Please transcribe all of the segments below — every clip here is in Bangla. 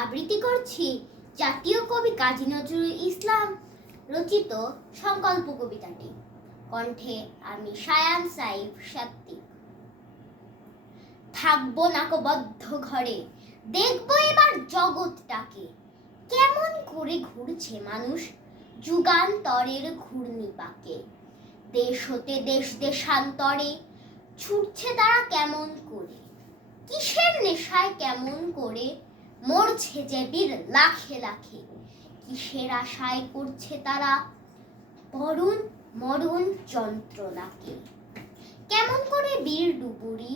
আবৃত্তি করছি জাতীয় কবি কাজী নজরুল ইসলাম রচিত সংকল্প কবিতাটি। কণ্ঠে আমি শায়ান সাইফ সাত্বিক। থাকবো না কো বদ্ধ ঘরে, দেখবো এবার জগৎটাকে, কেমন করে ঘুরছে মানুষ যুগান্তরের ঘূর্ণি পাকে। দেশ হতে দেশ দেশান্তরে ছুটছে তারা কেমন করে, কিসের নেশায় কেমন করে মরছে যে বীর লাখে লাখে। কিসের আশায় করছে তারা মরণ মরণ যন্ত্রণাকে। কেমন করে বীর ডুবুরি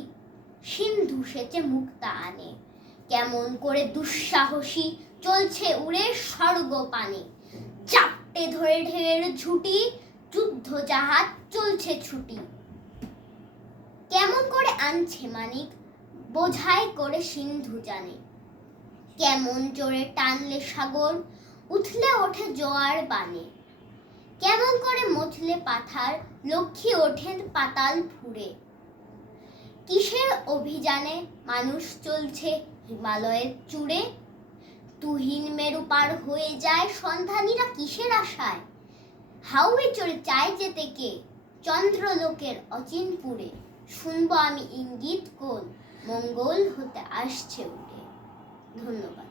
সিন্ধু সেচে মুক্তা আনে, কেমন করে দুঃসাহসী চলছে উড়ে স্বর্গ পানে। চাপটে ধরে ঢেউয়ের ঝুটি যুদ্ধ জাহাজ চলছে ছুটি। কেমন করে আনছে মানিক বোঝাই করে সিন্ধু জানে, কেমন জোরে টানলে সাগর উঠলে ওঠে জোয়ার বানে। কেমন করে মথলে পাথার লক্ষ্মী ওঠেন পাতাল ফুঁড়ে। কিসের অভিযানে মানুষ চলছে হিমালয়ের চূড়ে, তুহিন মেরু পার হয়ে যায় সন্ধানীরা কিসের আশায়। হাউয়ে চড়ে চায় যেতে কে চন্দ্রলোকের অচিনপুরে, শুনবো আমি ইঙ্গিত কোন মঙ্গল হতে আসছে উঠে। ধন্যবাদ।